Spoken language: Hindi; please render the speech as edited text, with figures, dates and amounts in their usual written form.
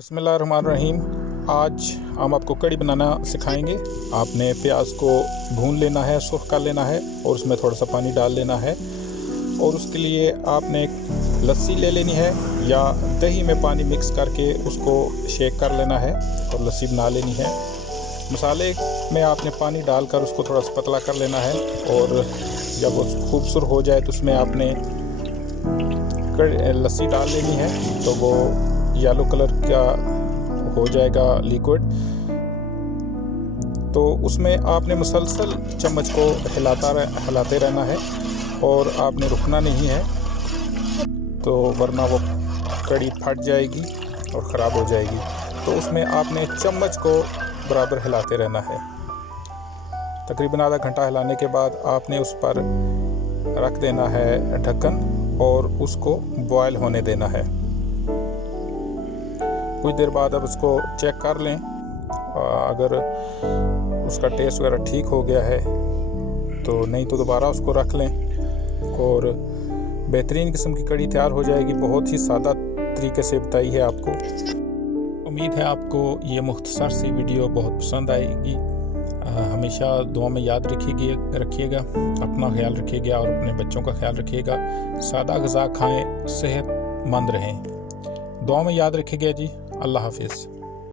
बिस्मिल्लाहिर्रहमानिर्रहीम। आज हम आपको कड़ी बनाना सिखाएंगे। आपने प्याज को भून लेना है, सुर्ख कर लेना है और उसमें थोड़ा सा पानी डाल लेना है। और उसके लिए आपने एक लस्सी ले लेनी है या दही में पानी मिक्स करके उसको शेक कर लेना है और लस्सी बना लेनी है। मसाले में आपने पानी डालकर उसको थोड़ा सा पतला कर लेना है और जब वो खूबसूरत हो जाए तो उसमें आपने लस्सी डाल लेनी है तो वो येलो कलर का हो जाएगा लिक्विड। तो उसमें आपने मुसलसल चम्मच को हिलाते रहना है और आपने रुकना नहीं है, तो वरना वो कड़ी फट जाएगी और ख़राब हो जाएगी। तो उसमें आपने चम्मच को बराबर हिलाते रहना है। तकरीबन आधा घंटा हिलाने के बाद आपने उस पर रख देना है ढक्कन और उसको बॉयल होने देना है। कुछ देर बाद अब उसको चेक कर लें, अगर उसका टेस्ट वगैरह ठीक हो गया है तो नहीं तो दोबारा उसको रख लें और बेहतरीन किस्म की कड़ी तैयार हो जाएगी। बहुत ही सादा तरीके से बताई है आपको। उम्मीद है आपको ये मुख्तसर सी वीडियो बहुत पसंद आएगी। हमेशा दुआ में याद रखिएगा, अपना ख्याल रखिएगा और अपने बच्चों का ख्याल रखिएगा। सादा ग़िज़ा खाएं, सेहतमंद रहें। दुआ में याद रखिएगा जी। अल्लाह हाफिज़।